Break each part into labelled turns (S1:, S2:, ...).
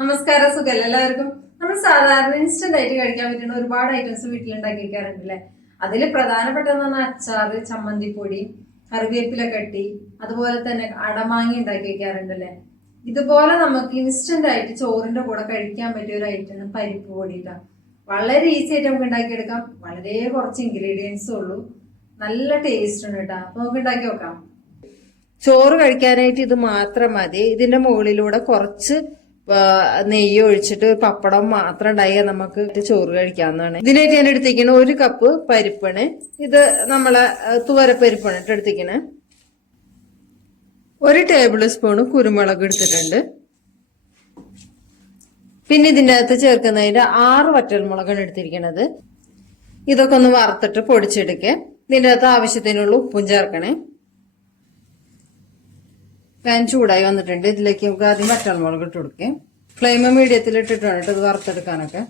S1: നമസ്കാരം സുഖല്ല എല്ലാവർക്കും? നമ്മൾ സാധാരണ ഇൻസ്റ്റന്റ് ആയിട്ട് കഴിക്കാൻ പറ്റുന്ന ഒരുപാട് ഐറ്റംസ് വീട്ടിൽ ഉണ്ടാക്കി വെക്കാറുണ്ടല്ലേ അതിൽ പ്രധാനപ്പെട്ടതെന്ന് പറഞ്ഞാൽ അച്ചാറ് ചമ്മന്തിപ്പൊടി കറിവേപ്പില കട്ടി അതുപോലെ തന്നെ അടമാങ്ങി ഉണ്ടാക്കി വെക്കാറുണ്ടല്ലേ ഇതുപോലെ നമുക്ക് ഇൻസ്റ്റന്റ് ആയിട്ട് ചോറിന്റെ കൂടെ കഴിക്കാൻ പറ്റിയ ഒരു ഐറ്റമാണ് പരിപ്പ് പൊടിയിട്ടാണ് വളരെ ഈസി ആയിട്ട് നമുക്ക് ഉണ്ടാക്കിയെടുക്കാം. വളരെ കുറച്ച് ഇൻഗ്രീഡിയൻസ് ഉള്ളൂ. നല്ല ടേസ്റ്റ് ഉണ്ട് കേട്ടോ അപ്പൊ നമുക്ക് ഉണ്ടാക്കി നോക്കാം. ചോറ് കഴിക്കാനായിട്ട് ഇത് മാത്രം മതി. ഇതിന്റെ മുകളിലൂടെ കുറച്ച് നെയ്യ് ഒഴിച്ചിട്ട് പപ്പടം മാത്രം ഉണ്ടായാൽ നമുക്ക് ചോറ് കഴിക്കാവുന്നതാണ്. ഇതിനായിട്ട് ഞാൻ എടുത്തിരിക്കണേ ഒരു കപ്പ് പരിപ്പാണ്. ഇത് നമ്മളെ തുവരപ്പരിപ്പാണ് എടുത്തിരിക്കണേ എടുത്തിരിക്കുന്നത് ഒരു ടേബിൾ സ്പൂൺ കുരുമുളക് എടുത്തിട്ടുണ്ട്. പിന്നെ ഇതിന്റെ അകത്ത് ചേർക്കുന്നതിന്റെ ആറ് വറ്റൽമുളകാണ് എടുത്തിരിക്കുന്നത് ഇതൊക്കെ ഒന്ന് വറുത്തിട്ട് പൊടിച്ചെടുക്കുക ഇതിന്റെ അകത്ത് ആവശ്യത്തിനുള്ള ഉപ്പും ചേർക്കണേ. പാൻ ചൂടായി വന്നിട്ടുണ്ട്. ഇതിലേക്ക് നമുക്ക് ആദ്യം വറ്റൽമുളക് ഇട്ട് കൊടുക്കാം. ഫ്ലെയിം മീഡിയത്തിൽ ഇട്ടിട്ട് വേണം ഇത് വറുത്തെടുക്കാനൊക്കെ.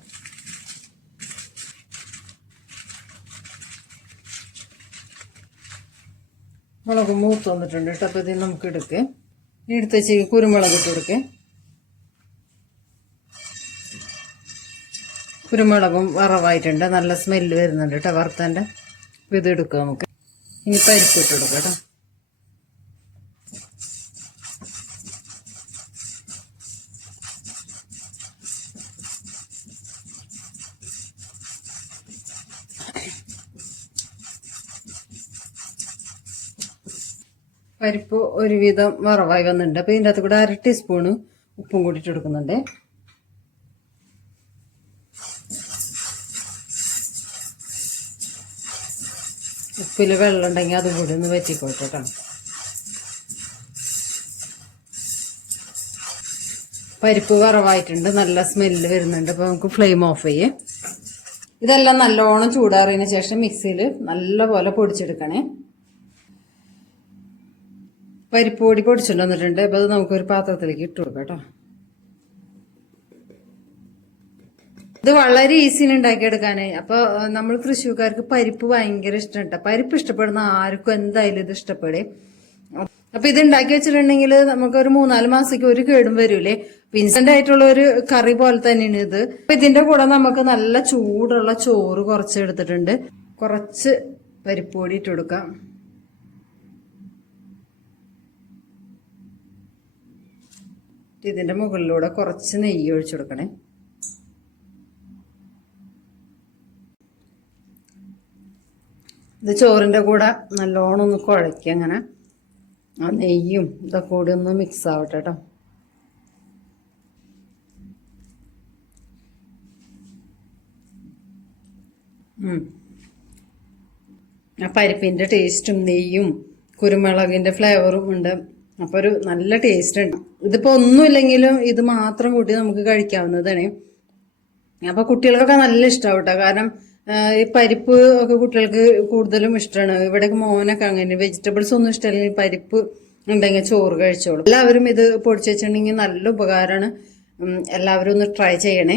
S1: മുളക് മൂത്ത് വന്നിട്ടുണ്ട് കേട്ടോ. അപ്പോൾ ഇത് നമുക്ക് എടുക്കാം. എടുത്ത് വെച്ച് കുരുമുളക് ഇട്ട് കൊടുക്കാം. കുരുമുളകും വറവായിട്ടുണ്ട്. നല്ല സ്മെല്ല് വരുന്നുണ്ട് കേട്ടോ വറുത്തന്റെ. ഇത് എടുക്കുക നമുക്ക്. ഇനി പരിപ്പ് ഇട്ട് കൊടുക്കാം കേട്ടോ. പരിപ്പ് ഒരുവിധം വറവായി വന്നിട്ടുണ്ട്. അപ്പോൾ ഇതിന്റെ അകത്ത് കൂടെ അര ടീസ്പൂണ് ഉപ്പും കൂടിയിട്ട് കൊടുക്കുന്നുണ്ട്. ഉപ്പിൽ വെള്ളം ഉണ്ടെങ്കിൽ അതും കൂടി ഒന്ന് വറ്റിക്കോട്ടെ കേട്ടോ. പരിപ്പ് വറവായിട്ടുണ്ട്. നല്ല സ്മെല്ല് വരുന്നുണ്ട്. അപ്പോൾ നമുക്ക് ഫ്ലെയിം ഓഫ് ചെയ്യേ. ഇതെല്ലാം നല്ലോണം ചൂടാറിയതിന് ശേഷം മിക്സിയിൽ നല്ലപോലെ പൊടിച്ചെടുക്കണേ. പരിപ്പ് പൊടിച്ചിട്ട് വന്നിട്ടുണ്ട്. അപ്പോൾ അത് നമുക്കൊരു പാത്രത്തിലേക്ക് ഇട്ട് കൊടുക്കാം കേട്ടോ. ഇത് വളരെ ഈസിന് എടുക്കാനായി അപ്പോൾ നമ്മൾ തൃശ്ശൂർക്കാർക്ക് പരിപ്പ് ഭയങ്കര ഇഷ്ടമുണ്ട് പരിപ്പ് ഇഷ്ടപ്പെടുന്ന ആർക്കും എന്തായാലും ഇത് ഇഷ്ടപ്പെടേ. അപ്പൊ ഇത് ഉണ്ടാക്കി വെച്ചിട്ടുണ്ടെങ്കിൽ നമുക്ക് ഒരു മൂന്നാൽ മാസത്തേക്ക് ഒരു കേടും വരൂലേ? ഇൻസ്റ്റന്റ് ആയിട്ടുള്ള ഒരു കറി പോലെ തന്നെയാണ് ഇത്. അപ്പൊ ഇതിന്റെ കൂടെ നമുക്ക് നല്ല ചൂടുള്ള ചോറ് കുറച്ച് എടുത്തിട്ടുണ്ട്. കുറച്ച് പരിപ്പ് പൊടി ഇട്ട് കൊടുക്കാം. ഇതിന്റെ മുകളിലൂടെ കുറച്ച് നെയ്യ് ഒഴിച്ചു കൊടുക്കണേ. ഇത് ചോറിന്റെ കൂടെ നല്ലോണം ഒന്ന് കുഴയ്ക്കുക അങ്ങനെ ആ നെയ്യും ഇതൊക്കെ കൂടി ഒന്ന് മിക്സ് ആവട്ടെ കേട്ടോ. ആ പരിപ്പിന്റെ ടേസ്റ്റും നെയ്യും കുരുമുളകിന്റെ ഫ്ലേവറും ഉണ്ട്. അപ്പൊ ഒരു നല്ല ടേസ്റ്റ് ഉണ്ട് ഇതിപ്പോ ഒന്നുമില്ലെങ്കിലും ഇത് മാത്രം കൂട്ടി നമുക്ക് കഴിക്കാവുന്നതാണ്. അപ്പൊ കുട്ടികൾക്കൊക്കെ നല്ല ഇഷ്ടമാവും കേട്ടോ കാരണം ഈ പരിപ്പ് ഒക്കെ കുട്ടികൾക്ക് കൂടുതലും ഇഷ്ടമാണ് ഇവിടെ മോനൊക്കെ അങ്ങനെ. വെജിറ്റബിൾസ് ഒന്നും ഇഷ്ടമല്ലെങ്കിൽ പരിപ്പ് ഉണ്ടെങ്കിൽ ചോറ് കഴിച്ചോളൂ. എല്ലാവരും ഇത് പൊടിച്ചു വെച്ചിട്ടുണ്ടെങ്കിൽ നല്ല ഉപകാരമാണ്. എല്ലാവരും ഒന്ന് ട്രൈ ചെയ്യണേ.